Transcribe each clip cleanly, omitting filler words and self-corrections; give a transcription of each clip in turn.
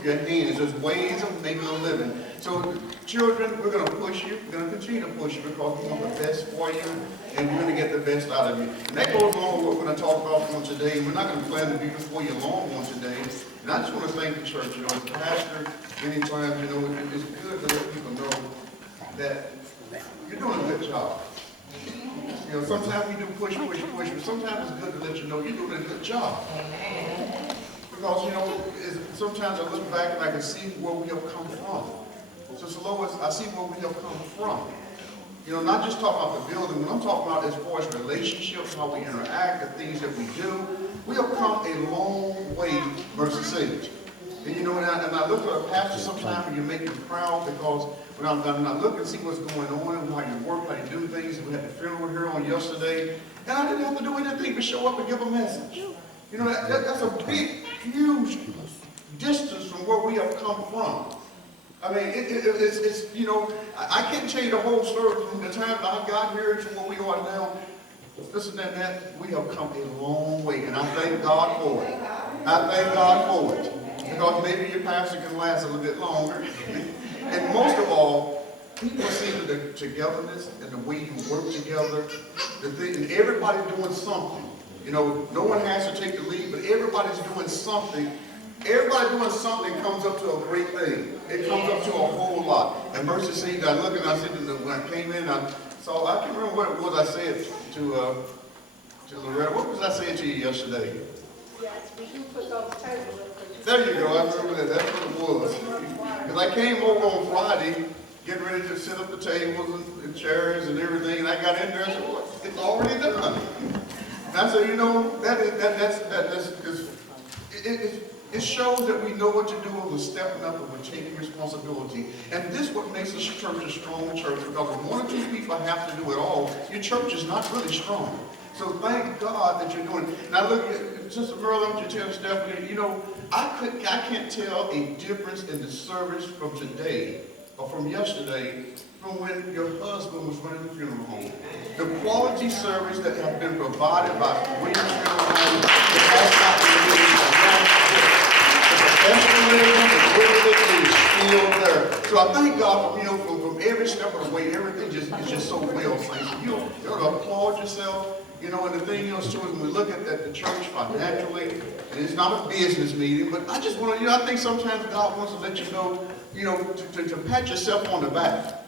with your hands. There's ways of making a living. So children, we're going to push you. We're going to continue to push you because we want the best for you, and we're going to get the best out of you. And that goes along with what we're going to talk about on today. We're not going to plan to be before you long on today. And I just want to thank the church. You know, as a pastor, many times, you know, it's good to let people know that you're doing a good job. You know, sometimes we do push, but sometimes it's good to let you know you're doing a good job. Because, you know, sometimes I look back and I can see where we have come from. So Lois, I see where we have come from. You know, not just talking about the building, when I'm talking about as far as relationships, how we interact, the things that we do, we have come a long way versus Sage. And you know, and I look at a pastor sometimes and you make him proud because when I look and see what's going on and how you work, how you do things. We had the funeral here on yesterday, and I didn't have to do anything but show up and give a message. You know, that's a big, huge distance from where we have come from. I mean, it's you know, I can't tell you the whole story from the time that I got here to where we are now. Listen to that, we have come a long way, and I thank God for it. I thank God for it. Because maybe your pastor can last a little bit longer. And most of all, people see the togetherness and the way you work together, and everybody's doing something. You know, no one has to take the lead, but everybody's doing something. Everybody doing something comes up to a great thing. It comes up to a whole lot. And Mercy Seat, I look and I said, when I came in, I can't remember what it was I said to Loretta. What was I saying to you yesterday? Yes, we do put on the table. There you go, I remember that. That's what it was. Because I came over on Friday, getting ready to set up the tables and chairs and everything, and I got in there and said, well, it's already done. And I said, you know, that's because it shows that we know what to do and we're stepping up and we're taking responsibility. And this is what makes this church a strong church, because if one or two people have to do it all, your church is not really strong. So thank God that you're doing it. Now look, Sister Merle, I want you to tell Stephanie, you know, I can't tell a difference in the service from today or from yesterday from when your husband was running the funeral home. The quality service that has been provided by Williams Funeral Home, it has not been the professionalism, the everything is still there. So I thank God for, you know, from every step of the way, everything is just so well, saints. You ought to applaud yourself. You know, and the thing is, too, is when we look at the church financially, and it's not a business meeting, but I just want to, you know, I think sometimes God wants to let you know, to pat yourself on the back,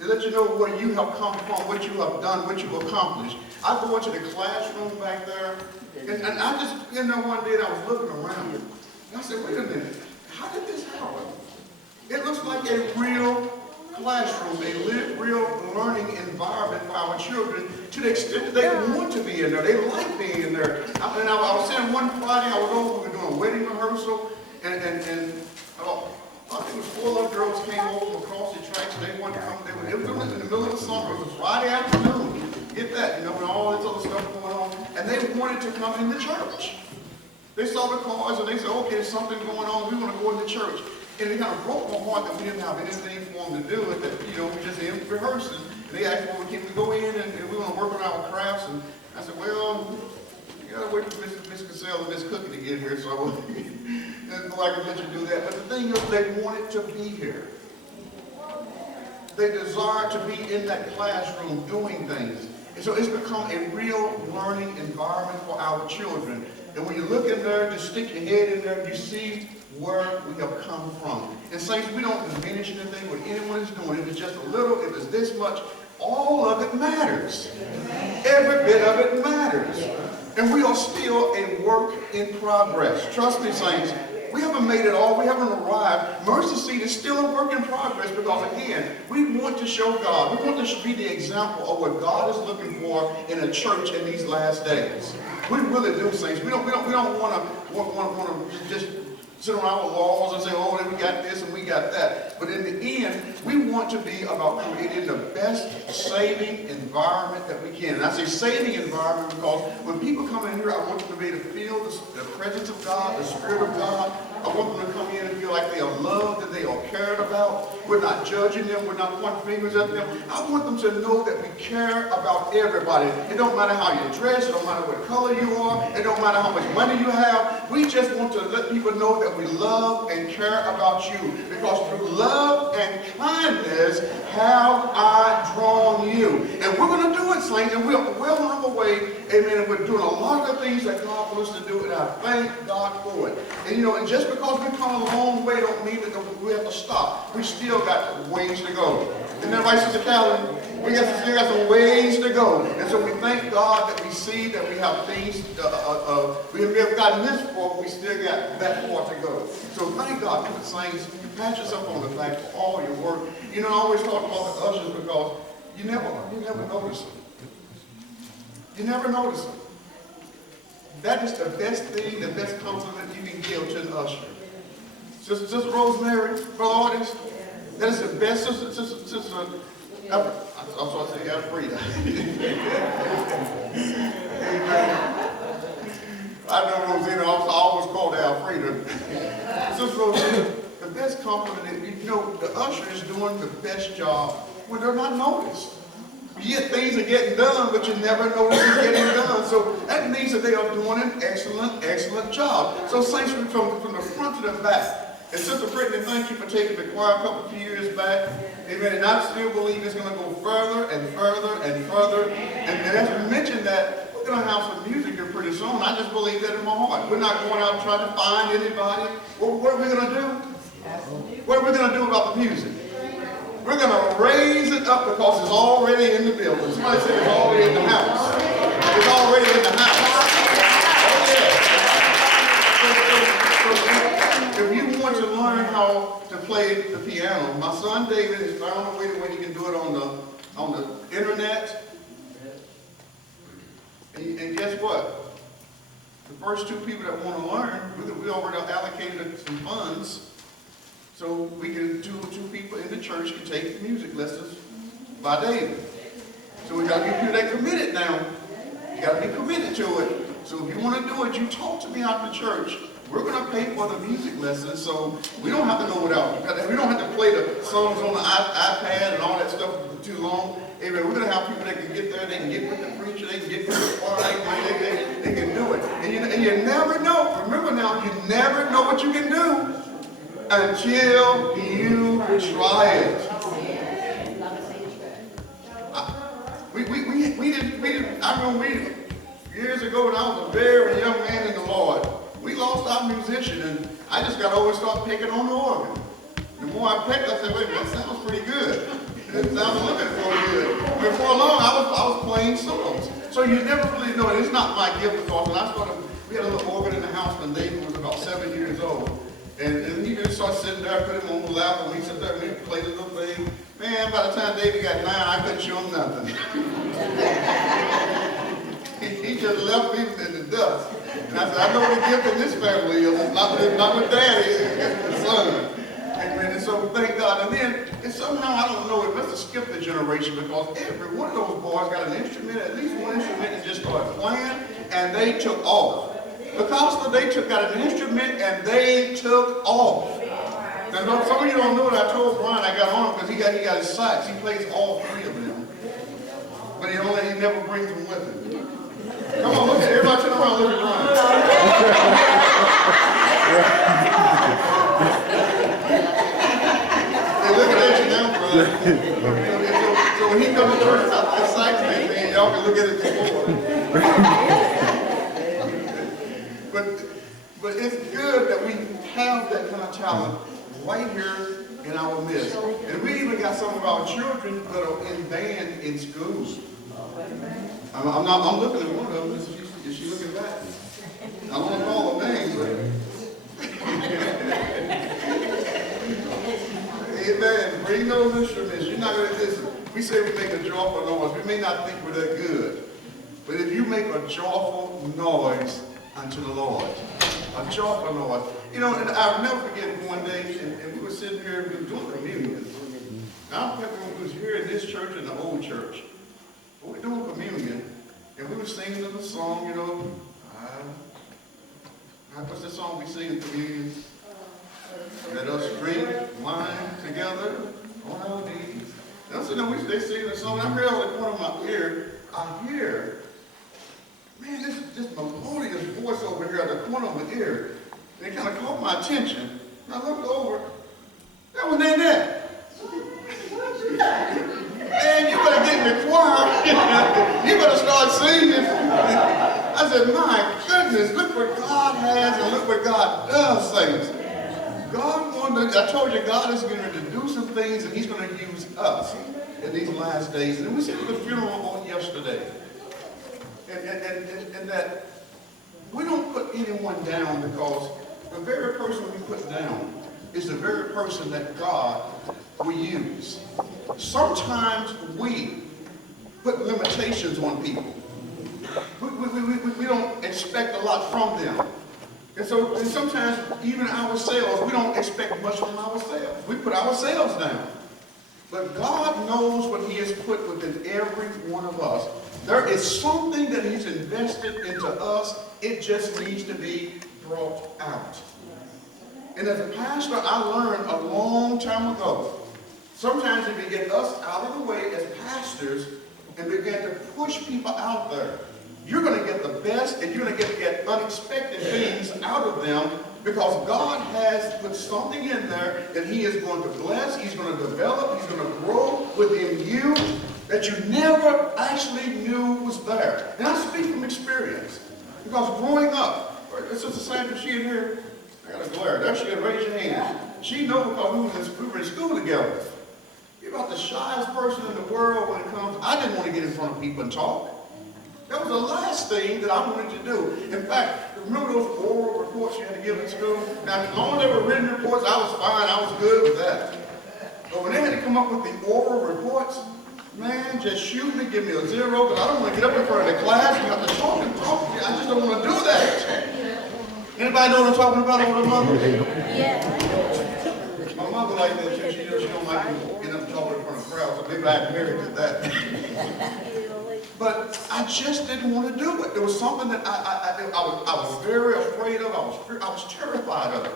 to let you know where you have come from, what you have done, what you've accomplished. I go into the classroom back there, and I just, you know, one day I was looking around, and I said, wait a minute, how did this happen? It looks like a real classroom, a real learning environment for our children, to the extent that they want to be in there. They like being in there. I was saying one Friday I was over, we were doing a wedding rehearsal, and I think it was 4 little girls came over from across the tracks, and they wanted to come. It was in the middle of the summer. It was Friday afternoon. Get that, you know, and all this other stuff going on, and they wanted to come in the church. They saw the cars, and they said, okay, there's something going on. We want to go in the church. And it kind of broke my heart that we didn't have anything for them to do, and that, you know, we just in rehearsing. And they asked, well, can we go in and we want to work on our crafts? And I said, well, you got to wait for Miss Cassell and Miss Cookie to get here, so I can let you do that. But the thing is, they wanted to be here. They desired to be in that classroom doing things. And so it's become a real learning environment for our children. And when you look in there, just stick your head in there, you see where we have come from. And saints, we don't diminish anything what anyone is doing. If it's just a little, if it's this much, all of it matters. Every bit of it matters. And we are still a work in progress. Trust me, saints, we haven't made it all. We haven't arrived. Mercy Seat is still a work in progress because, again, we want to show God. We want to be the example of what God is looking for in a church in these last days. We really do, saints. We don't want to just sit around our walls and say, oh, we got this and we got that. But in the end, we want to be about creating the best saving environment that we can. And I say saving environment because when people come in here, I want them to be able to feel the presence of God, the Spirit of God. I want them to come in and feel like they are loved, that they are cared about. We're not judging them. We're not pointing fingers at them. I want them to know that we care about everybody. It don't matter how you dress. It don't matter what color you are. It don't matter how much money you have. We just want to let people know that we love and care about you. Because through love and kindness have I drawn you. And we're going to do it, saints. And we're well on our way. Amen. And we're doing a lot of the things that God wants us to do. And I thank God for it. And you know, and just because we've come a long way don't mean that we have to stop. We still got ways to go. Isn't that right, Sister Calvin? We still got some ways to go. And so we thank God that we see that we have things, we have gotten this far, we still got that far to go. So thank God for the saints. Pat yourself on the back for all your work. You know, I always talk about the ushers because you never notice them. You never notice them. That is the best thing, the best compliment you can give to an usher. Sister Rosemary, Brother Otis, that is the best. Sister I'm sorry to say Alfreda. I know Rosina, I always called her Alfreda. Sister Rosina, the best compliment is, you know, the usher is doing the best job when they're not noticed. Yet things are getting done, but you never notice it's getting done. So that means that they are doing an excellent, excellent job. So saints, from the front to the back. And Sister Brittany, thank you for taking the choir a couple of years back. Amen. And I still believe it's going to go further and further and further. And as we mentioned that, we're going to have some music here pretty soon. I just believe that in my heart. We're not going out trying to find anybody. What are we going to do? What are we going to do about the music? We're going to raise it up because it's already in the building. Somebody said it's already in the house. It's already in the house. Oh, yeah. So if you want to learn how to play the piano, my son David has found a way where he can do it on the internet. And guess what? The first two people that want to learn, we already allocated some funds. So we can, two people in the church can take music lessons by David. So we got to get people that committed now. You got to be committed to it. So if you want to do it, you talk to me after church. We're going to pay for the music lessons, so we don't have to go without. We don't have to play the songs on the iPad and all that stuff for too long. Amen. We're going to have people that can get there. They can get with the preacher. They can get with the choir. They can do it. And you never know. Remember now, you never know what you can do until you try it. I remember years ago when I was a very young man in the Lord, we lost our musician, and I just got to always start picking on the organ. The more I picked, I said, wait a minute, that sounds pretty good. It sounds a little bit more good. Before long, I was playing solos. So you never really know. It's not my gift because when we had a little organ in the house when David was about 7 years old. And he just started sitting there, put him on the lap, and he sat there and he played a little thing. Man, by the time David got 9, I couldn't show him nothing. he just left me in the dust. And I said, I know what the gift in this family is. It's not with Daddy, it's the son. And so thank God. And then, and somehow, I don't know, it must have skipped a generation because every one of those boys got an instrument, at least one instrument, and just started playing, and they took off. Because they got an instrument and they took off. Now, some of you don't know what I told Brian. I got on him because he got his sax. He plays all 3 of them. But he never brings them with him. Come on, look at everybody turn around, look at Brian. They're looking at you now, Brian. So when he comes to church, that sax man, y'all can look at it before. But it's good that we have that kind of talent right here in our midst. And we even got some of our children that are in band in schools. I'm looking at one of them. Is she looking back? I don't want to call them names. Amen. Bring those instruments. You're not going to listen. We say we make a joyful noise. We may not think we're that good. But if you make a joyful noise unto the Lord, a joyful noise. You know, and I'll never forget one day, and we were sitting here, we were doing communion. Now, I remember when we was here in this church and the old church. We were doing communion, and we were singing the song, you know, what's the song we sing in communion? Let us drink wine together song, and I hear out of the corner of my ear, I hear, man, this melodious voice over here at the corner of my ear. And it kind of caught my attention. And I looked over, that was Nanette. Man, you better get in the choir. You better start singing. I said, my goodness, look what God has and look what God does, saints. I told you, God is going to do some things and he's going to use us in these last days. And we said at the funeral on yesterday, and that we don't put anyone down because the very person we put down is the very person that God will use. Sometimes we put limitations on people. We don't expect a lot from them. And sometimes even ourselves, we don't expect much from ourselves. We put ourselves down. But God knows what he has put within every one of us. There is something that he's invested into us. It just needs to be brought out. And as a pastor, I learned a long time ago, sometimes if we get us out of the way as pastors and begin to push people out there, you're going to get the best and you're going to get unexpected things out of them because God has put something in there that he is going to bless, he's going to develop, he's going to grow within you that you never actually knew was there. And I speak from experience because growing up, Sister Sandra, she in here, I got a glare. There she is, raise your hand. She knows because we were in school together. You're about the shyest person in the world when it comes. I didn't want to get in front of people and talk. That was the last thing that I wanted to do. In fact, remember those oral reports you had to give in school? Now, as long as they were written reports, I was fine. I was good with that. But when they had to come up with the oral reports, man, just shoot me, give me a 0, because I don't want to get up in front of the class and have to talk and talk. I just don't want to do that. Anybody know what I'm talking about over the mother? Yeah. My mother like that too. She don't like me getting up and talking in front of crowds, so maybe I inherited that. But I just didn't want to do it. There was something that I was very afraid of. I was terrified of it.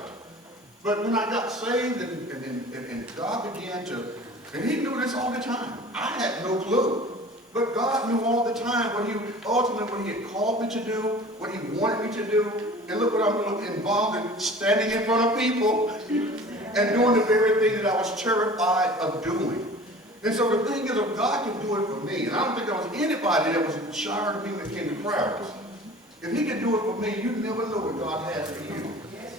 But when I got saved and God began to, and he knew this all the time. I had no clue. But God knew all the time what he had called me to do, what he wanted me to do. And look what I'm involved in, standing in front of people and doing the very thing that I was terrified of doing. And so the thing is, if God can do it for me, and I don't think there was anybody that was shy of being the king of crowds. If he can do it for me, you never know what God has for you.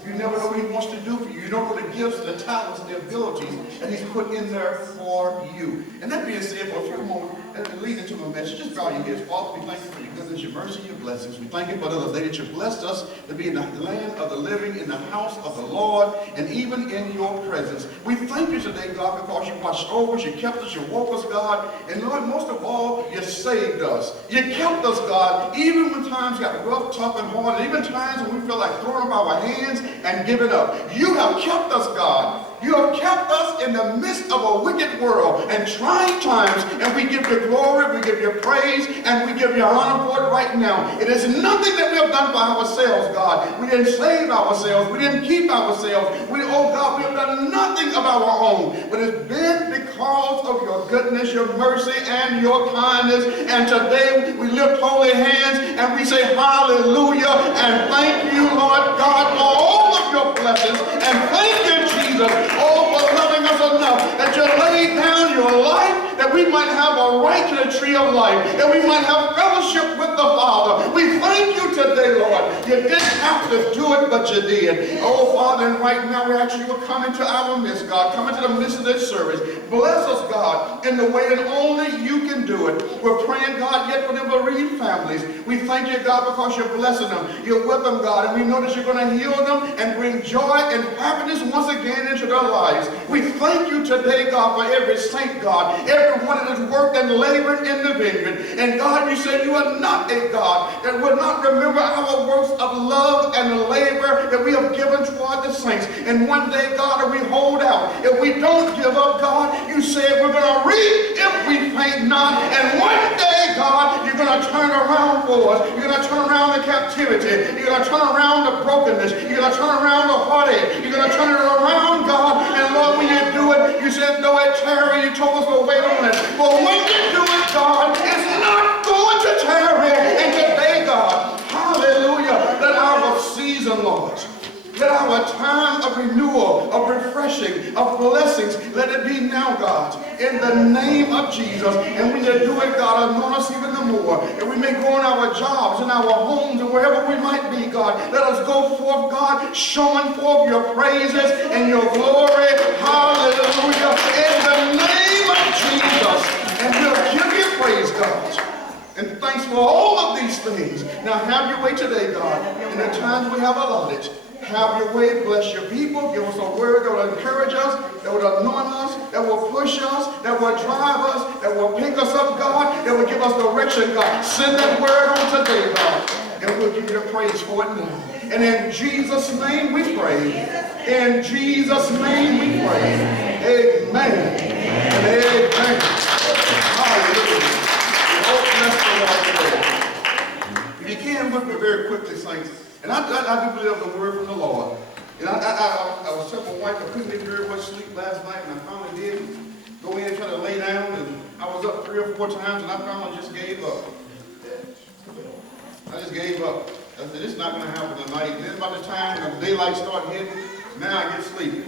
You never know what he wants to do for you. You don't know the gifts, the talents, and the abilities that he's put in there for you. And that being said, for a few moments, and leading into my message, just bow your heads. Father, we thank you for your goodness, your mercy, your blessings. We thank you for the day that you blessed us to be in the land of the living, in the house of the Lord, and even in your presence. We thank you today, God, because you watched over us, you kept us, you woke us, God, and Lord, most of all, you saved us. You kept us, God, even when times got rough, tough, and hard, and even times when we feel like throwing up our hands and giving up. You have kept us, God. You have kept us in the midst of a wicked world and trying times, and we give you glory, we give you praise, and we give you honor for it right now. It is nothing that we have done by ourselves, God. We didn't save ourselves. We didn't keep ourselves. Oh God, we have done nothing of our own, but it's been because of your goodness, your mercy, and your kindness. And today we lift holy hands and we say hallelujah and thank you, Lord God, for all of your blessings, and thank you, Jesus, for loving us enough that you laid down your life that we might have a right to the tree of life, that we might have fellowship with the Father. We thank you today, Lord. You didn't have to do it, but you did. Oh, Father, and right now we ask you to come into our midst, God. Come into the midst of this service. Bless us, God, in the way that only you can do it. We're praying, God, yet for the bereaved families. We thank you, God, because you're blessing them. You're with them, God, and we know that you're going to heal them and bring joy and happiness once again into their lives. We thank you today, God, for every saint, God, everyone that has worked and labored in the vineyard. And God, you said you are not a God that will not remember our works of love and labor that we have given toward the saints. And one day, God, if we hold out, if we don't give up, God, you said we're going to reap if we faint not. And one day, God, you're going to turn around for us. You're going to turn around the captivity. You're going to turn around the brokenness. You're going to turn around the heartache. You're going to turn it around, God. And Lord, when you do it, you said, though it tarry, you told us to wait on it. But when you do refreshing of blessings. Let it be now, God, in the name of Jesus. And when you do it, God, anoint us even the more. And we may go on our jobs, in our homes, and wherever we might be, God. Let us go forth, God, showing forth your praises and your glory. Hallelujah. In the name of Jesus. And we'll give you praise, God. And thanks for all of these things. Now have your way today, God. In the times we have allotted, have your way. Bless your people. Give us a word that will encourage us, that will anoint us, that will push us, that will drive us, that will pick us up, God, that will give us direction, God. Send that word on today, God. And we'll give you the praise for it now. And in Jesus' name we pray. In Jesus' name we pray. Amen. And amen. Hallelujah. If you can, look me very quickly, saints. And I do believe the word from the Lord. And I was telling my wife I couldn't get very much sleep last night, and I finally did go in and try to lay down, and I was up 3 or 4 times, and I finally just gave up. I just gave up. I said, it's not going to happen tonight. And then by the time the daylight started hitting, now I get sleepy.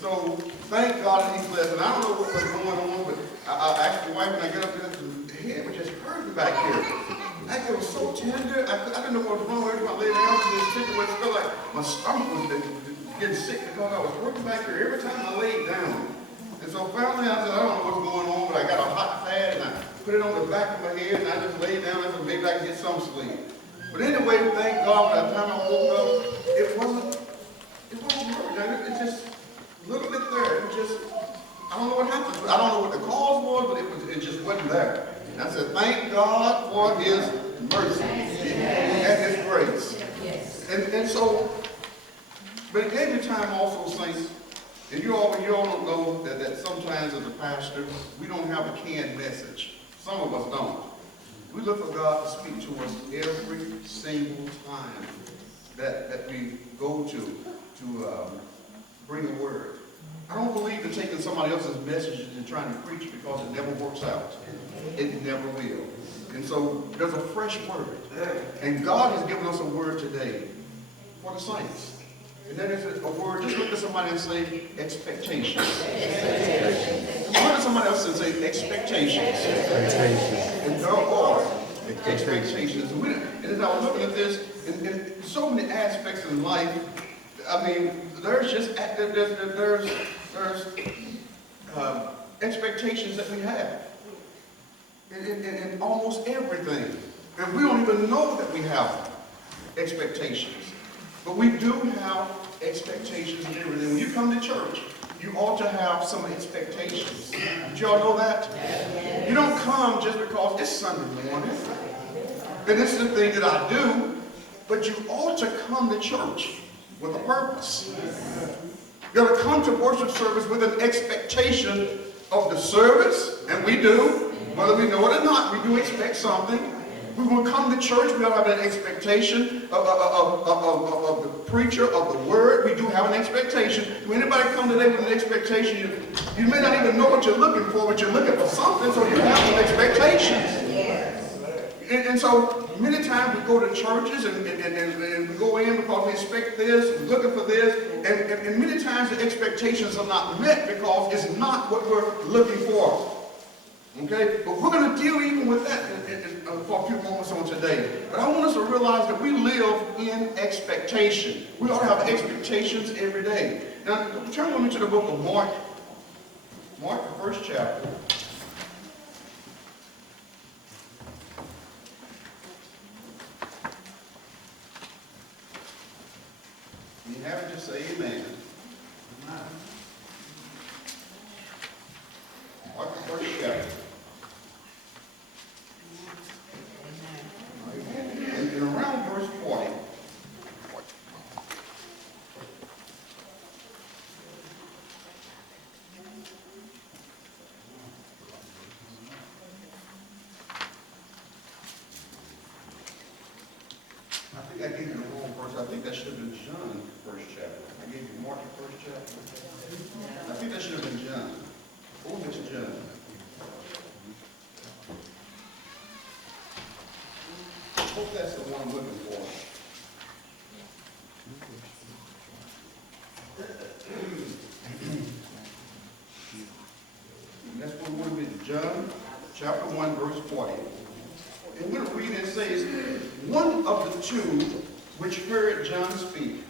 So thank God that He's blessed. And I don't know what was going on, but I asked my wife when I get up there, the head was just hurting back here. Like it was so tender. I didn't know what was wrong with it. I lay down to this situation. It felt like my stomach was getting sick because I was working back here every time I laid down. And so finally I said, I don't know what's going on, but I got a hot pad and I put it on the back of my head and I just laid down. I said, maybe I can get some sleep. But anyway, thank God by the time I woke up, it wasn't hurting. It just a little bit there. It just, I don't know what happened. I don't know what the cause was, but it just wasn't there. And I said, thank God for His mercy and His grace. And so, but it gave me time also, saints, and you all don't know that sometimes as a pastor, we don't have a canned message. Some of us don't. We look for God to speak to us every single time that we go to bring a word. I don't believe in taking somebody else's message and trying to preach because it never works out. It never will. And so there's a fresh word. And God has given us a word today for the saints. And that is a word, just look at somebody and say, expectations. Look at somebody else and say, expectations. And there are expectations. And as I was looking at this, in so many aspects in life, I mean, there's expectations that we have in almost everything. And we don't even know that we have expectations. But we do have expectations in everything. When you come to church, you ought to have some expectations. Did y'all know that? You don't come just because it's Sunday morning. And this is the thing that I do. But you ought to come to church with a purpose. You got to come to worship service with an expectation of the service, and we do. Whether we know it or not, we do expect something. We will come to church, we have an expectation of the preacher, of the word. We do have an expectation. Do anybody come today with an expectation? You may not even know what you're looking for, but you're looking for something, so you have some expectations. Yes. And so many times we go to churches and we go in because we expect this, we're looking for this, and many times the expectations are not met because it's not what we're looking for. Okay? But we're going to deal even with that for a few moments on today. But I want us to realize that we live in expectation. We ought to have expectations every day. Now, turn with me to the book of Mark. Mark, the first chapter. You have it, just say amen. Mark, the first chapter. And around verse 40, I think I gave you the wrong verse. I think that should have been John, first chapter. I gave you Mark, the first chapter. I think that should have been John. Oh, it's John. I hope that's the one I'm looking for. John chapter 1, verse 40. And we're going to read it says, one of the two which heard John speak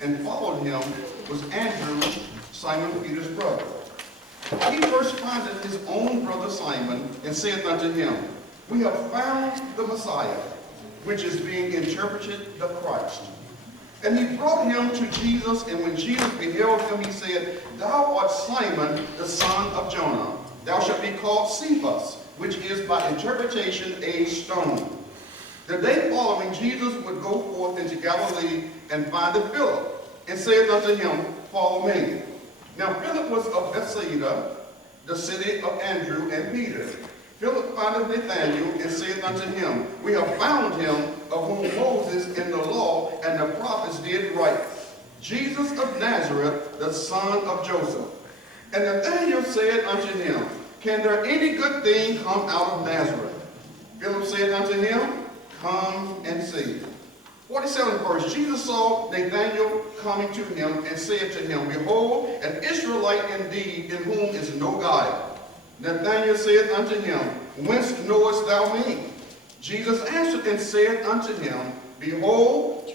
and followed him was Andrew, Simon Peter's brother. He first findeth his own brother Simon, and saith unto him, we have found the Messiah, which is being interpreted the Christ. And he brought him to Jesus, and when Jesus beheld him, he said, thou art Simon, the son of Jonah. Thou shalt be called Cephas, which is by interpretation a stone. The day following, Jesus would go forth into Galilee and findeth Philip, and saith unto him, follow me. Now Philip was of Bethsaida, the city of Andrew and Peter. Philip findeth Nathanael, and saith unto him, we have found him, of whom Moses in the law and the prophets did write, Jesus of Nazareth, the son of Joseph. And Nathanael said unto him, can there any good thing come out of Nazareth? Philip said unto him, come and see. 47th verse, Jesus saw Nathanael coming to him and said to him, behold, an Israelite indeed, in whom is no guile. Nathanael said unto him, whence knowest thou me? Jesus answered and said unto him, behold,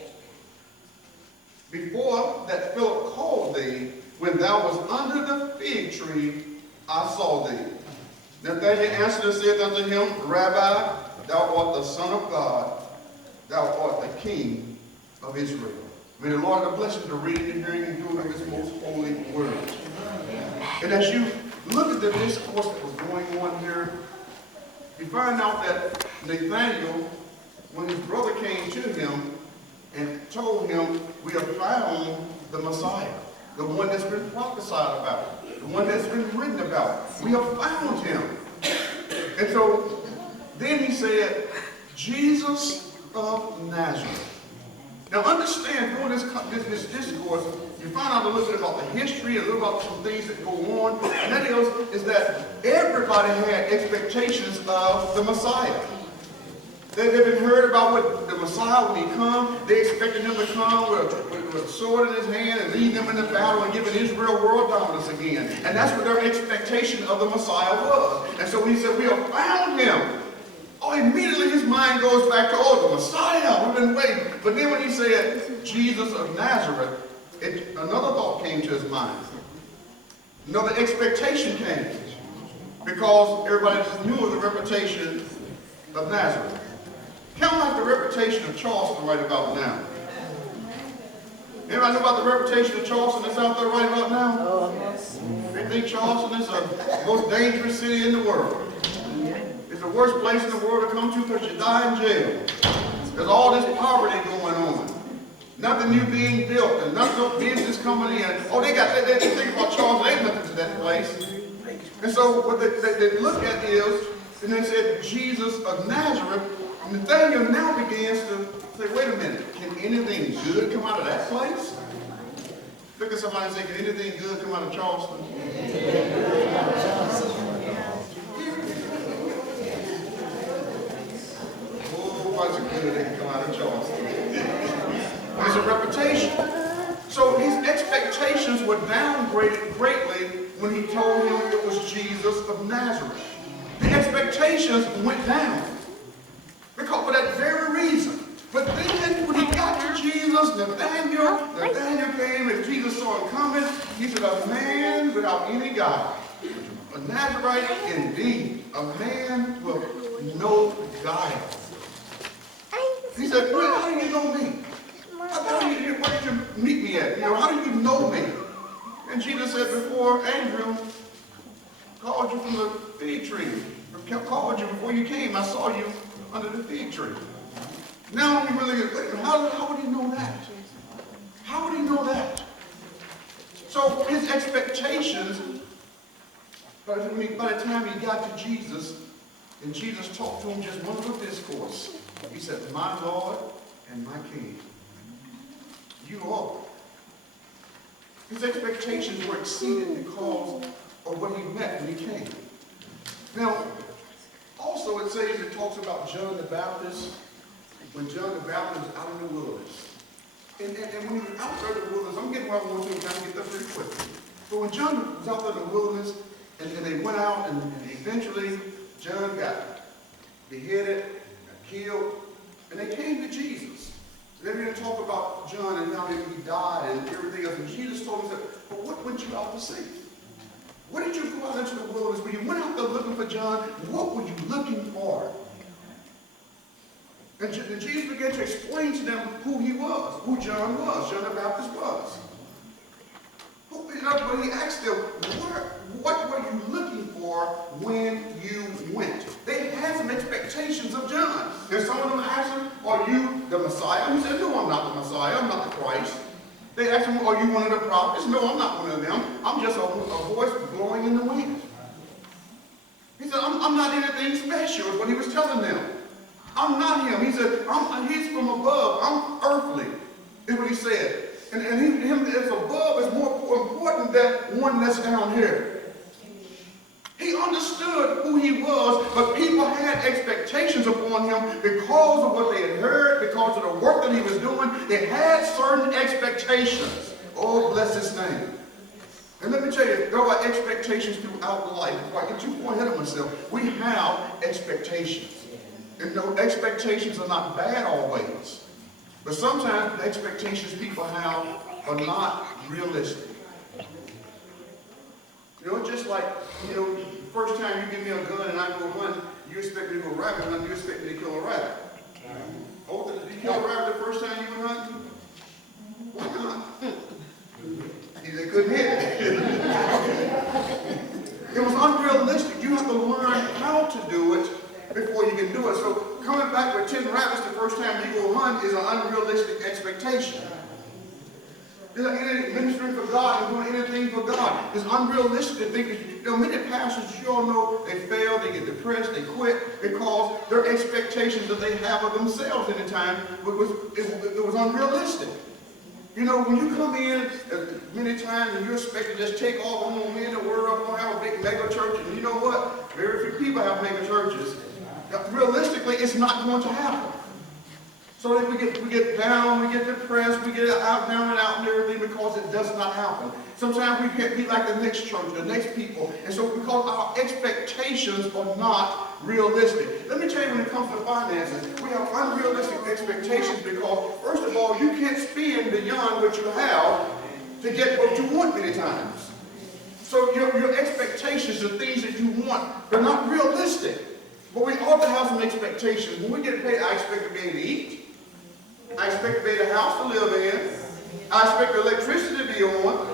before that Philip called thee, when thou wast under the fig tree, I saw thee. Nathanael answered and said unto him, Rabbi, thou art the Son of God, thou art the King of Israel. May the Lord have blessed you to read and hearing and doing of his most holy word. And as you look at the discourse that was going on here, you find out that Nathanael, when his brother came to him and told him, we have found the Messiah, the one that's been prophesied about, the one that's been written about. We have found him. And so then he said, Jesus of Nazareth. Now understand, during this discourse, you find out a little bit about the history, a little about some things that go on, and that is that everybody had expectations of the Messiah. They've been heard about what the Messiah, when he come, they expected him to come with a sword in his hand and lead them in the battle and give Israel world dominance again. And that's what their expectation of the Messiah was. And so when he said, we have found him, immediately his mind goes back to, the Messiah, we've been waiting. But then when he said, Jesus of Nazareth, another thought came to his mind. Another expectation came. Because everybody just knew of the reputation of Nazareth. Kind of like the reputation of Charleston right about now. Anybody know about the reputation of Charleston that's out there right about now? They think Charleston is the most dangerous city in the world. It's the worst place in the world to come to because you die in jail. There's all this poverty going on. Nothing new being built and nothing no business coming in. They think about Charleston, ain't nothing to that place. And so what they look at is, and they said, Jesus of Nazareth. And Nathanael now begins to say, wait a minute, can anything good come out of that place? Look at somebody and say, can anything good come out of Charleston? Oh, bunch of good that can come out of Charleston. There's a reputation. So his expectations were downgraded greatly when he told him it was Jesus of Nazareth. The expectations went down. Because for that very reason. But then when he got to Jesus, Nathanael came and Jesus saw him coming. He said, a man without any guile. A Nazarite indeed. A man with no guile. He said, well, how do you know me? Where did you meet me at? How do you know me? And Jesus said, before Andrew called you from the fig tree, or called you before you came, I saw you under the fig tree. Now we really get, how would he know that? How would he know that? So his expectations, by the time he got to Jesus, and Jesus talked to him just one little discourse, he said, my Lord and my King. You are. His expectations were exceeded because of what he met when he came. Now, also, it says, it talks about John the Baptist, when John the Baptist was out in the wilderness. And when he was out there in the wilderness, I'm getting where I want to kind of get that pretty quickly. But when John was out there in the wilderness, And they went out, and eventually John got beheaded, got killed, and they came to Jesus. They began to talk about John and how he died and everything else. And Jesus told them, "But what went you out to see? What did you go out into the wilderness? When you went out there looking for John, what were you looking for?" And Jesus began to explain to them who he was, who John was, John the Baptist was. But he asked them, what were you looking for when you went? They had some expectations of John. And some of them asked him, "Are you the Messiah?" He said, "No, I'm not the Messiah. I'm not the Christ." They asked him, "Are you one of the prophets?" "No, I'm not one of them. I'm just a voice blowing in the wind." He said, I'm not anything special," is what he was telling them. "I'm not him." He said, he's from above. I'm earthly, is what he said. And him that's above is more important than one that's down here. He understood who he was, but people had expectations upon him because of what they had heard, because of the work that he was doing. They had certain expectations. Oh, bless his name. And let me tell you, there are expectations throughout life. Before I get too far ahead of myself, we have expectations. And no, expectations are not bad always. But sometimes the expectations people have are not realistic. You know, just like, the first time you give me a gun and I go hunt, you expect me to go rabbit hunt, you expect me to kill a rabbit. Oh, did you kill a rabbit the first time you went hunting? Why not? They couldn't hit it. It was unrealistic. You have to learn how to do it before you can do it. So coming back with 10 rabbits the first time you go hunt is an unrealistic expectation. Ministering for God and doing anything for God is unrealistic to think that, many pastors, you all know, they fail, they get depressed, they quit because their expectations that they have of themselves at the time it was unrealistic. When you come in many times and you expect to just take all the home in the world, I'm going to have a big mega church, and you know what? Very few people have mega churches. Realistically, it's not going to happen. So that we get down, we get depressed, we get out, down and out and everything because it does not happen. Sometimes we can't be like the next church, the next people. And so because our expectations are not realistic. Let me tell you, when it comes to finances, we have unrealistic expectations because, first of all, you can't spend beyond what you have to get what you want many times. So your expectations, the things that you want, they're not realistic. But we ought to have some expectations. When we get paid, I expect to be able to eat. I expect to be able to house to live in. I expect the electricity to be on.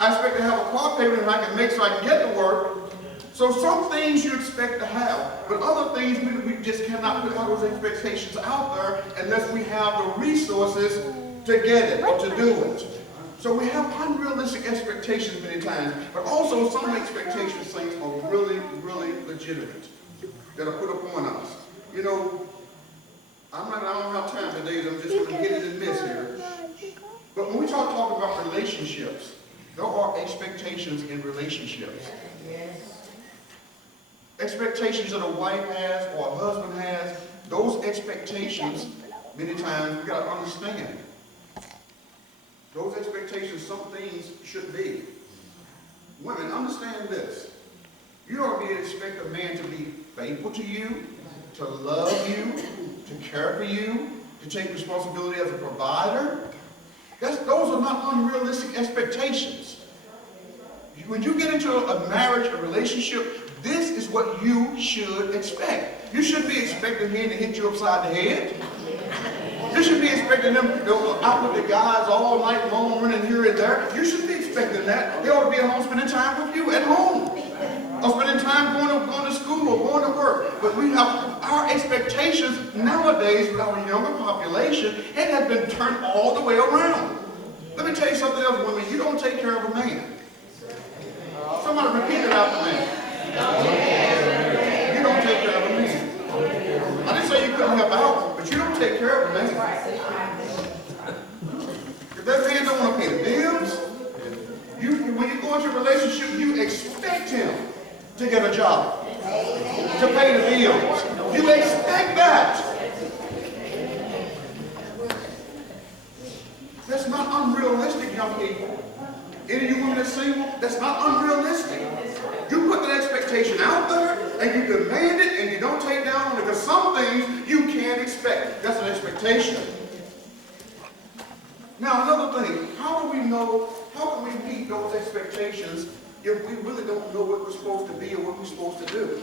I expect to have a car payment that I can make so I can get to work. So some things you expect to have, but other things we just cannot put all those expectations out there unless we have the resources to get it or to do it. So we have unrealistic expectations many times, but also some expectations, things are really, really legitimate that are put upon us. I don't have time today, I'm just going to hit it and miss here. But when we talk about relationships, there are expectations in relationships. Expectations that a wife has or a husband has, those expectations, many times, we got to understand. Those expectations, some things should be. Women, understand this. You don't be expect a man to be faithful to you, to love you, to care for you, to take responsibility as a provider. Those are not unrealistic expectations. When you get into a marriage, a relationship, this is what you should expect. You shouldn't be expecting him to hit you upside the head. You should be expecting them to go out with the guys all night long, running here and there. You shouldn't be expecting that. They ought to be at home spending time with you at home. Or spending time going to school or going to work. But we have our expectations nowadays with our younger population, it has been turned all the way around. Let me tell you something else, women. You don't take care of a man. Somebody repeat it after me. You don't take care of a man. I didn't say you couldn't help out, but you don't take care of a man. If that man don't want to pay the bills, when you go into a relationship, you expect him to get a job, to pay the bills. You expect that. That's not unrealistic, young people. Any of you women that's single, that's not unrealistic. You put that expectation out there, and you demand it, and you don't take down on it, because some things you can't expect. That's an expectation. Now, another thing, how do we know, how can we meet those expectations if we really don't know what we're supposed to be or what we're supposed to do?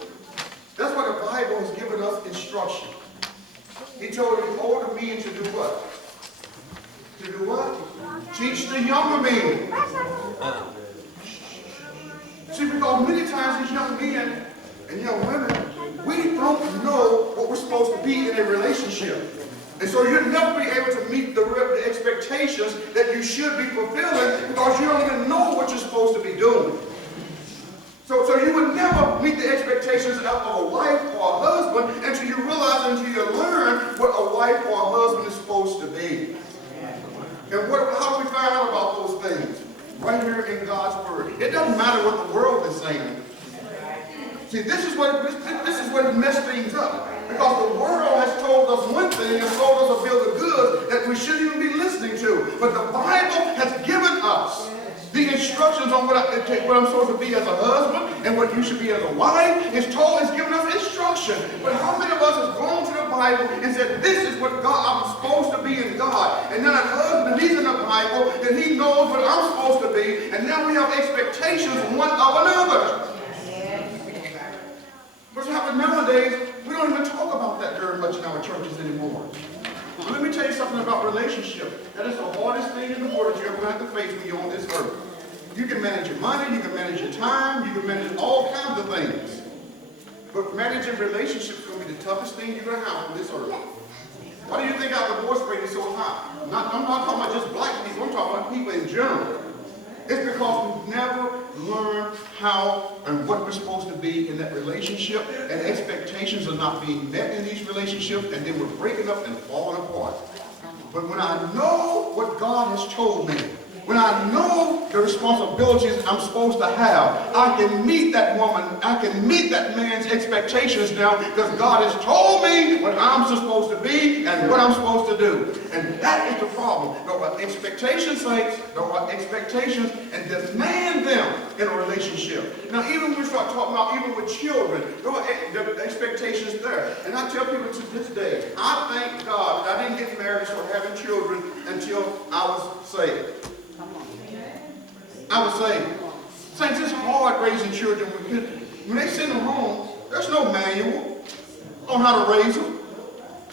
That's why the Bible has given us instruction. He told the older men to do what? To do what? Teach the younger men. See, because many times these young men and young women, we don't know what we're supposed to be in a relationship. And so you'll never be able to meet the expectations that you should be fulfilling because you don't even know what you're supposed to be doing. So you would never meet the expectations of a wife or a husband until you realize, until you learn what a wife or a husband is supposed to be. And how do we find out about those things? Right here in God's Word. It doesn't matter what the world is saying. See, this is what has messed things up. Because the world has told us one thing and sold us a bill of goods that we shouldn't even be listening to. But the Bible has given us the instructions on what I'm supposed to be as a husband and what you should be as a wife. It's given us instruction. But how many of us have gone to the Bible and said, this is what I'm supposed to be in God. And then a husband, he's in the Bible, and he knows what I'm supposed to be. And now we have expectations one of another. What's happening nowadays, we don't even talk about that very much in our churches anymore. But let me tell you something about relationship. That is the hardest thing in the world that you're going to have to face when you're on this earth. You can manage your money, you can manage your time, you can manage all kinds of things. But managing relationships is going to be the toughest thing you're going to have on this earth. Why do you think our divorce rate is so high? I'm not talking about just black people, I'm talking about people in general. It's because we've never learned how and what we're supposed to be in that relationship, and expectations are not being met in these relationships, and then we're breaking up and falling apart. But when I know what God has told me, when I know the responsibilities I'm supposed to have, I can meet that woman, I can meet that man's expectations now because God has told me what I'm supposed to be and what I'm supposed to do. And that is the problem. There are expectations, saints, there are expectations, and demand them in a relationship. Now, even when we start talking about even with children, there are expectations there. And I tell people to this day, I thank God that I didn't get married and start having children until I was saved. I was saying, saints, it's hard raising children. When they send them home, there's no manual on how to raise them.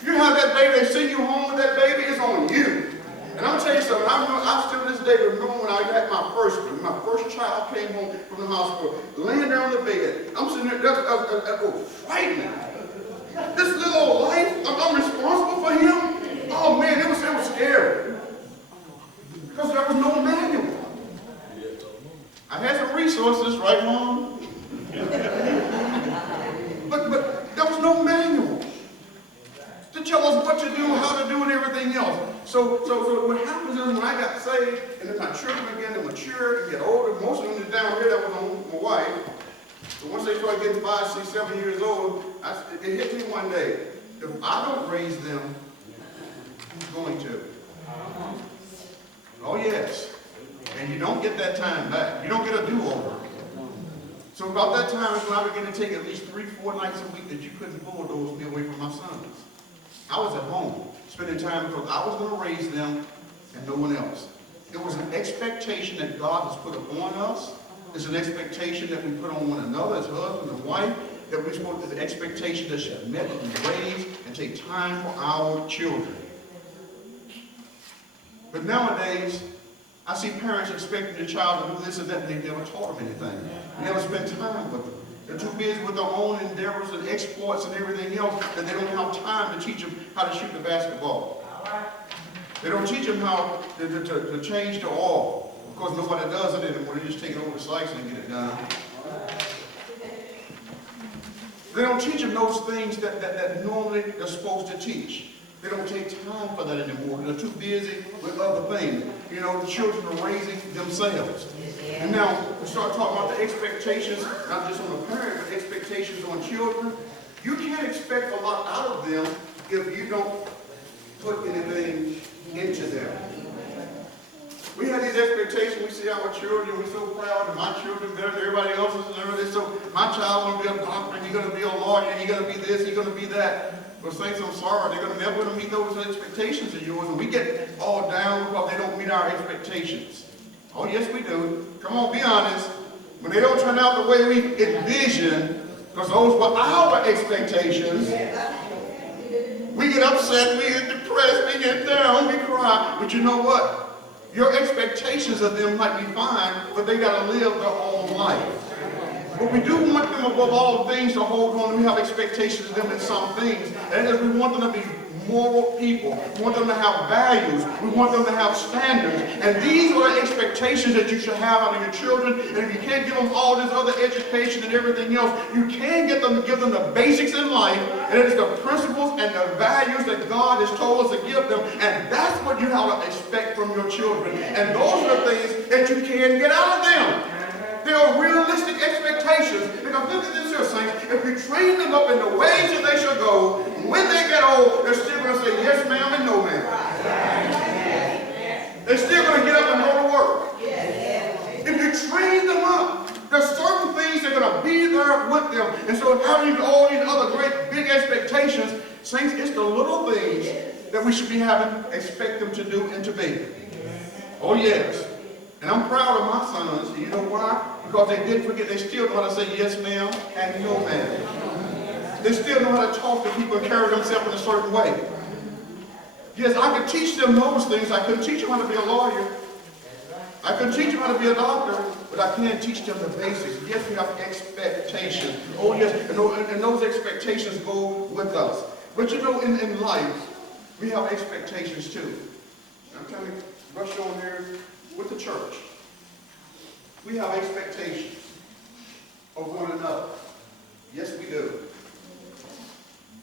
You have that baby, they send you home with that baby, it's on you. And I'm going to tell you something, I still to this day remember when I had my first child came home from the hospital, laying there on the bed. I'm sitting there, that was frightening. This little old life, I'm responsible for him. Oh man, it was scary. Because there was no manual. I had some resources, right, Mom? but there was no manual to tell us what to do, how to do, and everything else. So what happens is when I got saved, and then my children began to mature and get older, most of them is down here, that was on my wife. But once they started getting 5, 6, 7 years old, it hit me one day. If I don't raise them, who's going to? Oh, yes. And you don't get that time back. You don't get a do-over. So about that time is when I began to take at least 3, 4 nights a week that you couldn't bulldoze me away from my sons. I was at home, spending time because I was going to raise them and no one else. It was an expectation that God has put upon us. It's an expectation that we put on one another as husband and wife, that we're supposed to, the expectation that should be met and raised and take time for our children. But nowadays, I see parents expecting their child to do this and that, and they never taught them anything. They never spent time with them. They're too busy with their own endeavors and exploits and everything else that they don't have time to teach them how to shoot the basketball. They don't teach them how to change the oil. Of course, nobody does it anymore. They just take it over the slice and get it done. They don't teach them those things that normally they're supposed to teach. They don't take time for that anymore. They're too busy with other things. You know, the children are raising themselves. And now, we start talking about the expectations, not just on the parent, but expectations on children. You can't expect a lot out of them if you don't put anything into them. We have these expectations. We see our children. We're so proud, and my children better than everybody else's and everything. So my child going to be a doctor, and he's going to be a lawyer, and he's going to be this, he's going to be that. But saints, I'm sorry, they're never going to meet those expectations of yours, and we get all down because they don't meet our expectations. Oh, yes, we do. Come on, be honest. When they don't turn out the way we envision, because those were our expectations, we get upset, we get depressed, we get down, we cry. But you know what? Your expectations of them might be fine, but they got to live their own life. But we do want them above all things to hold on. We have expectations of them in some things. And as we want them to be moral people, we want them to have values, we want them to have standards. And these are the expectations that you should have out of your children. And if you can't give them all this other education and everything else, you can get them to give them the basics in life. And it is the principles and the values that God has told us to give them. And that's what you have to expect from your children. And those are the things that you can get out of them. They are realistic expectations. Because look at this here, saints. If we train them up in the ways that they should go, when they get old, they're still going to say yes, ma'am, and no, ma'am. They're still going to get up and go to work. If you train them up, there's certain things that are going to be there with them. And so having all these other great big expectations, saints, it's the little things that we should be expect them to do and to be. Oh, yes. And I'm proud of my sons. And you know why? Because they didn't forget. They still know how to say yes, ma'am, and no, ma'am. They still know how to talk to people and carry themselves in a certain way. Yes, I could teach them those things. I couldn't teach them how to be a lawyer. I couldn't teach them how to be a doctor, but I can teach them the basics. Yes, we have expectations. Oh, yes, and those expectations go with us. But you know, in life, we have expectations too. I'm trying to rush on here with the church. We have expectations of one another. Yes, we do.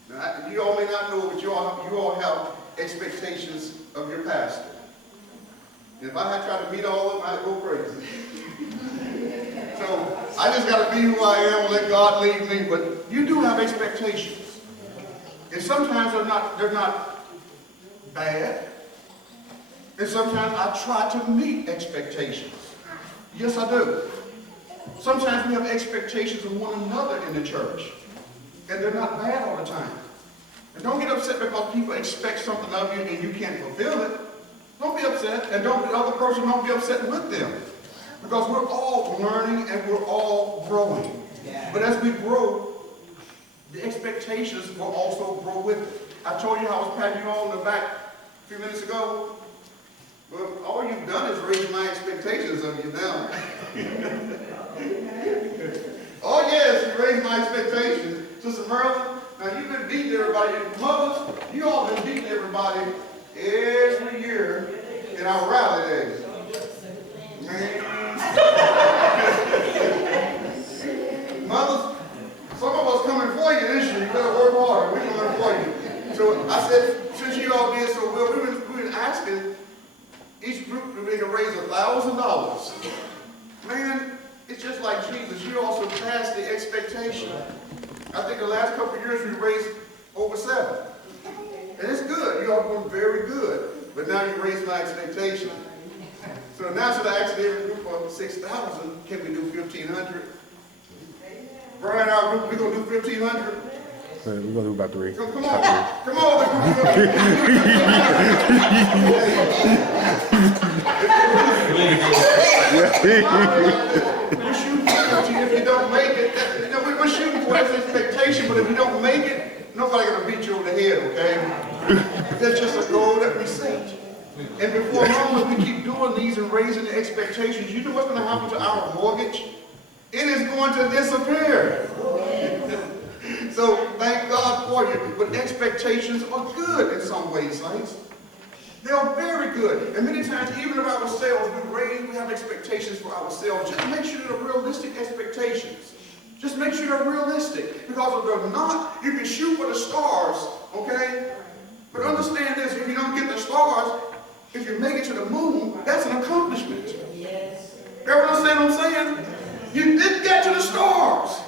Now, you all may not know, but you all have expectations of your pastor. And if I had tried to meet all of them, I'd go crazy. So I just got to be who I am and let God lead me. But you do have expectations. And sometimes they're not bad. And sometimes I try to meet expectations. Yes, I do. Sometimes we have expectations of one another in the church. And they're not bad all the time. And don't get upset because people expect something of you and you can't fulfill it. Don't be upset. And the other person don't be upset with them. Because we're all learning and we're all growing. Yeah. But as we grow, the expectations will also grow with it. I told you how I was patting you all on the back a few minutes ago. Well, all you've done is raise my expectations of you now. Oh yes, you raised my expectations. Sister Merlin, now you've been beating everybody. Mothers, you all been beating everybody every year in our rally days. Mothers, some of us coming for you this year. You better work harder. We're coming for you. So I said, since you all did so well, we've been asking each group to make a raise $1,000. Man, it's just like Jesus. You also passed the expectation. I think the last couple of years we raised over 7. And it's good. You all doing very good. But now you raised my expectation. So now instead of asking every group for 6,000, can we do 1,500? Brian, our group, we're going to do 1,500. We're going to do about 3. Come on. Come on. We're shooting for 15. If you don't make it, we're shooting for that expectation, but if you don't make it, nobody's going to beat you over the head, okay? That's just a goal that we set. And before long, if we keep doing these and raising the expectations, you know what's going to happen to our mortgage? It is going to disappear. So thank God for you. But expectations are good in some ways, saints. They are very good. And many times, even of ourselves, we have expectations for ourselves. Just make sure they're realistic expectations. Just make sure they're realistic. Because if they're not, you can shoot for the stars, okay? But understand this, if you don't get the stars, if you make it to the moon, that's an accomplishment. Yes. You ever understand what I'm saying? You didn't get to the stars,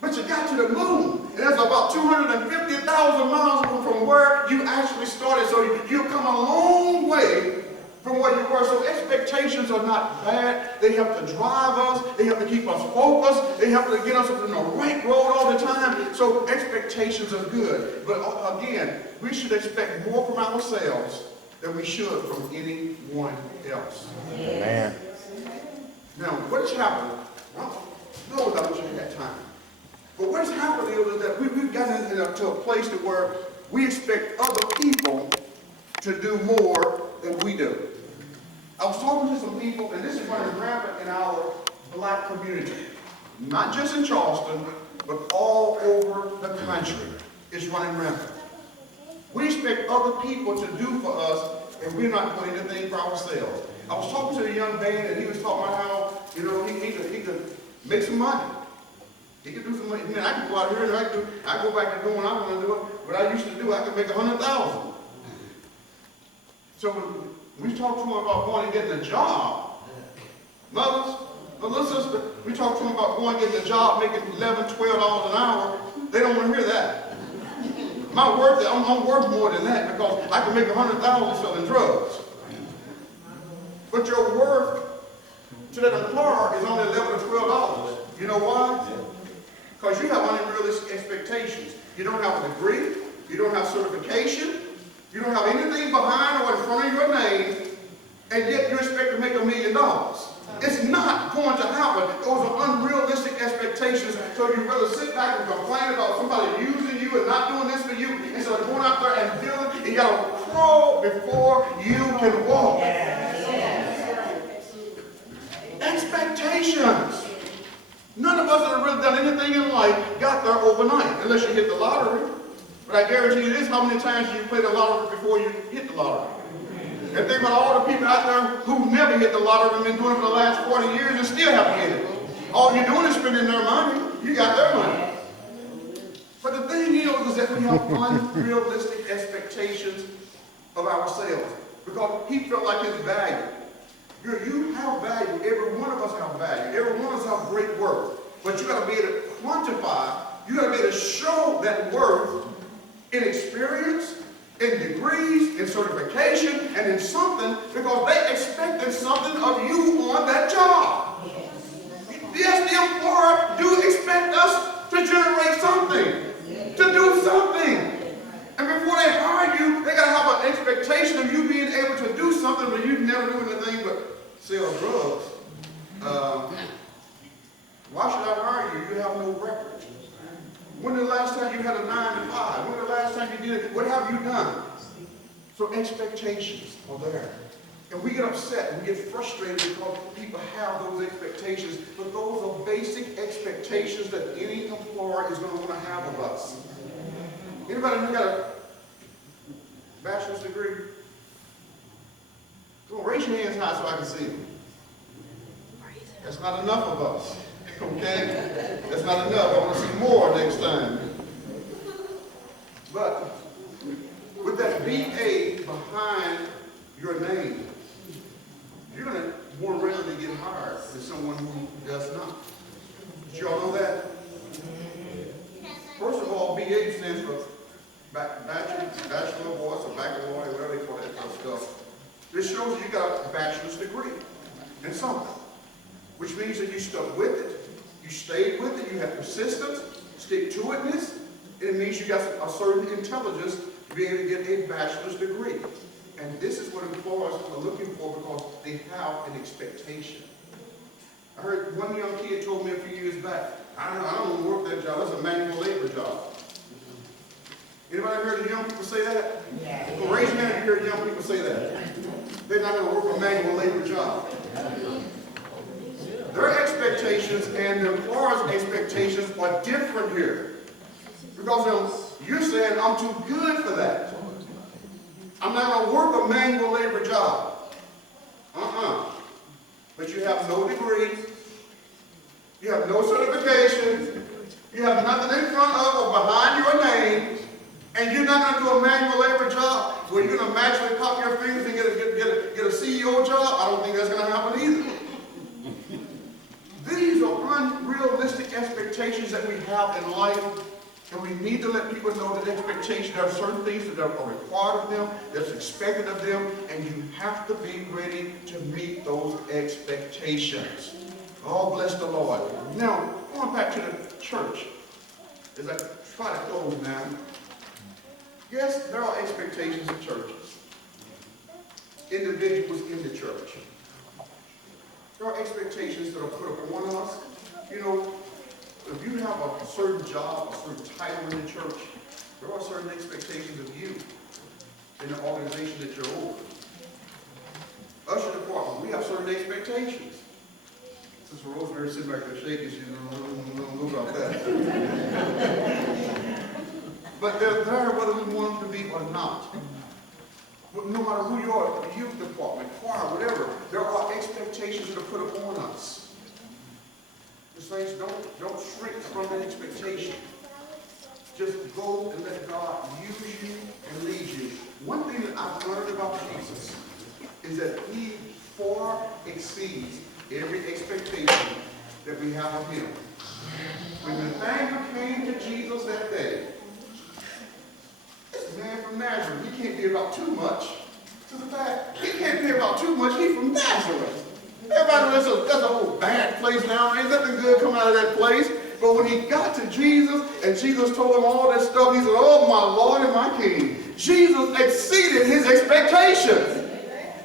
but you got to the moon. And that's about 250,000 miles from where you actually started. So you've come a long way from where you were. So expectations are not bad. They have to drive us. They have to keep us focused. They have to get us on the right road all the time. So expectations are good. But again, we should expect more from ourselves than we should from anyone else. Amen. Now, what has happened? Well, no, I wish I had time. But what has happened is that we've gotten to a place to where we expect other people to do more than we do. I was talking to some people, and this is running rampant in our black community. Not just in Charleston, but all over the country. It's running rampant. We expect other people to do for us, and we're not doing anything for ourselves. I was talking to a young man, and he was talking about how, he could make some money. He could do some money. Man, I can go out here and I go back to doing what I want to do. What I used to do, I could make $100,000. So when we talk to him about going and getting a job, mothers, little sister, we talk to them about going and getting a job, making $11, $12 an hour. They don't want to hear that. My worth, I'm worth more than that because I can make $100,000 selling drugs. But your worth to that employer is only $11 or $12. You know why? Because you have unrealistic expectations. You don't have a degree. You don't have certification. You don't have anything behind or in front of your name, and yet you expect to make $1 million. It's not going to happen. Those are unrealistic expectations. So you'd rather sit back and complain about somebody using you and not doing this for you instead of going out there and feeling it. You got to crawl before you can walk. Expectations. None of us that have really done anything in life got there overnight, unless you hit the lottery. But I guarantee you this, how many times you play the lottery before you hit the lottery? And think about all the people out there who never hit the lottery and been doing it for the last 40 years and still haven't hit it. All you're doing is spending their money. You got their money. But the thing is that we have unrealistic expectations of ourselves because he felt like his value. You have value. Every one of us have value. Every one of us have great worth. But you got to be able to quantify. You got to be able to show that worth in experience, in degrees, in certification, and in something because they expected something of you on that job. Yes, the employer do expect us to generate something, to do something. And before they hire you, they got to have an expectation of you being able to do something, but you never do anything but sell drugs. Why should I hire you? You have no record. When the last time you had a 9 to 5? When the last time you did it? What have you done? So expectations are there. And we get upset and we get frustrated because people have those expectations, but those are basic expectations that any employer is going to want to have of us. Anybody who got a bachelor's degree? Well, raise your hands high so I can see them. That's not enough of us. Okay? That's not enough. I want to see more next time. But with that BA behind your name, you're going to more readily get hired than someone who does not. Did you all know that? First of all, BA stands for Bachelor of Arts or Baccalaureate, whatever they call that kind of stuff. This shows you got a bachelor's degree in something, which means that you stuck with it. You stayed with it, you had persistence, stick-to-itness, and it means you got a certain intelligence to be able to get a bachelor's degree. And this is what employers are looking for because they have an expectation. I heard one young kid told me a few years back, I don't want to work that job, that's a manual labor job. Anybody heard the young people say that? Yeah. Well, raise your hand if you heard young people say that. They're not going to work a manual labor job. Their expectations and the employer's expectations are different here. Because you're saying, I'm too good for that. I'm not going to work a manual labor job. But you have no degree. You have no certification. You have nothing in front of or behind your name. And you're not going to do a manual labor job where you're going to magically pop your fingers and get a CEO job. I don't think that's going to happen either. These are unrealistic expectations that we have in life, And we need to let people know that expectation, there are certain things that are required of them, that's expected of them, and you have to be ready to meet those expectations. Oh, bless the Lord. Now, going back to the church, as I try to close now, yes, there are expectations in churches. Individuals in the church. There are expectations that are put upon us. You know, if you have a certain job, a certain title in the church, there are certain expectations of you in the organization that you're over. Usher department, we have certain expectations. Sister Rosemary sitting back there shaking, she don't know about that. But they're there whether we want them to be or not. But no matter who you are, the youth department, choir, whatever, there are expectations that are put upon us. The saints, don't shrink from the expectation. Just go and let God use you and lead you. One thing that I've learned about Jesus is that he far exceeds every expectation that we have of him. When Nathanael came to Jesus that day, this man from Nazareth, he can't be about too much. To the fact, he can't be about too much. He's from Nazareth. Everybody knows that's a whole bad place down there. Ain't nothing good come out of that place. But when he got to Jesus, and Jesus told him all this stuff, he said, oh, my Lord and my King. Jesus exceeded his expectations.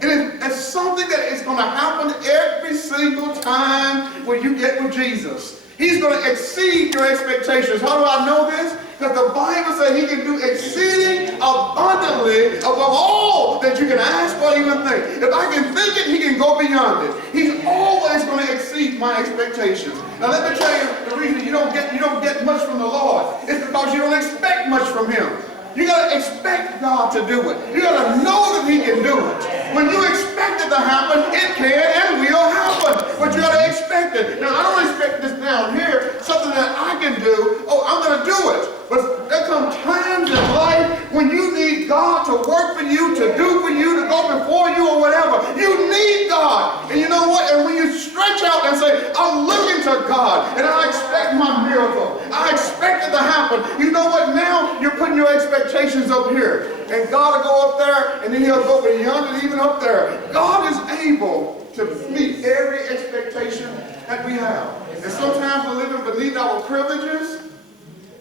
It's something that is going to happen every single time when you get with Jesus. He's going to exceed your expectations. How do I know this? Because the Bible says he can do exceeding abundantly above all that you can ask or even think. If I can think it, he can go beyond it. He's always going to exceed my expectations. Now let me tell you the reason you don't get much from the Lord is because you don't expect much from him. You got to expect God to do it. You got to know that he can do it. When you expect it to happen, it can and will happen. But you got to expect it. Now, I don't expect this down here, something that I can do. Oh, I'm going to do it. But there come times in life when you need God to work for you, to do for you, to go before you or whatever. You need God. And you know what? And when you stretch out and say, I'm looking to God and I expect my miracle. I expect it to happen. You know what? Now you're putting your expectations up here. And God will go up there and then he'll go beyond it, even up there. God is able to meet every expectation that we have. And sometimes we're living beneath our privileges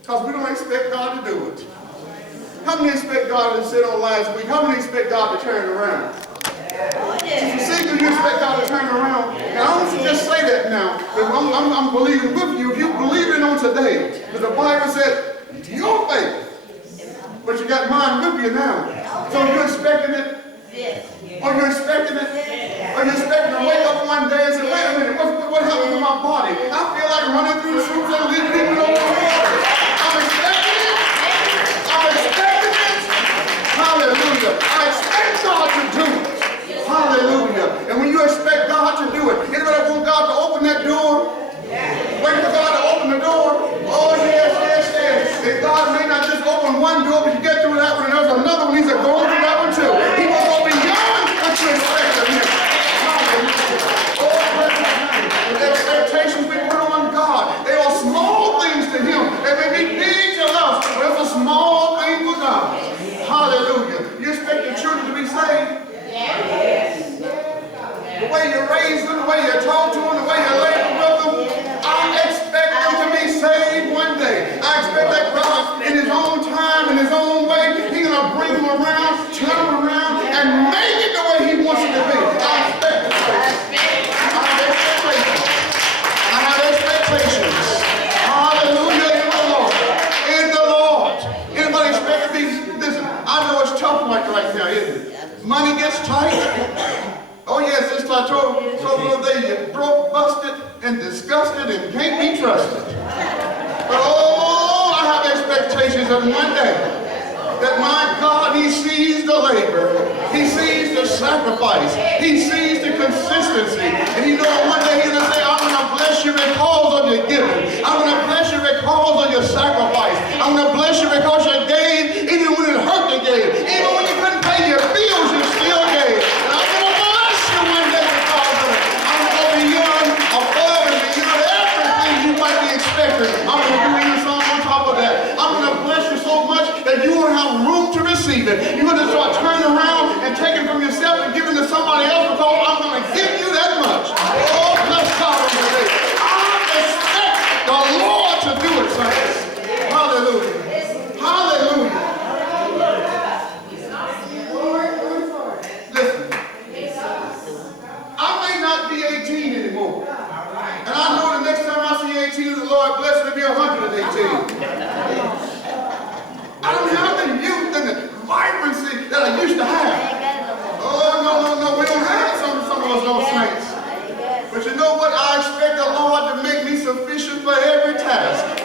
because we don't expect God to do it. How many expect God to sit on last week? How many expect God to turn it around? See, do you expect God to turn it around? And I want you to just say that now. Because I'm believing with you. If you believe it on today, because the Bible said, your faith. But you got mine with you now. So you're expecting it? Or you're expecting it? Or you're expecting to wake up one day and say, wait a minute, what happened to my body? I feel like running through the troops and leaving people over the water. I'm expecting it. I'm expecting it. Hallelujah. I expect God to do it. Hallelujah. And when you expect God to do it, anybody want God to open that door? Wait for God to open the door? Oh, yes, yes, yes. And God may not just open one door, but you get through that one, and there's another one. He said, go through that one too. He will go beyond what you expect of him. Hallelujah. Oh, the expectations we put on God, they are small things to him. They may be big to us, but it's a small thing for God. Hallelujah. You expect your children to be saved? Yes. The way you raise them, the way you talk to them, the way you labor with them, I expect them to be saved one day. I expect that God, in his own time, in his own way, he's going to bring them around, turn them around, and make it the way he wants it to be. I expect it. I have expectations. I have expectations. Hallelujah in the Lord. In the Lord. Anybody expect to be, listen, I know it's tough right now, isn't it? Money gets tight. Oh yes, it's like so the other day you're broke, busted, and disgusted, and can't be trusted. But oh, I have expectations of one day that my God, he sees the labor, he sees the sacrifice, he sees the consistency, and he knows one day he's going to say, I'm going to bless you because of your giving. I'm going to bless you because of your sacrifice. I'm going to bless you because you gave, even when it hurt you gave, even when you couldn't pay your bills, you still gave. And I'm going to bless you one day because of it. I'm going to go beyond, above, and beyond everything you might be expecting. I'm going to do even something on top of that. I'm going to not be 18 anymore. And I know the next time I see 18, the Lord bless it to be 118. I don't have the youth and the vibrancy that I used to have. Oh, no. We don't have some of us those saints. But you know what? I expect the Lord to make me sufficient for every task.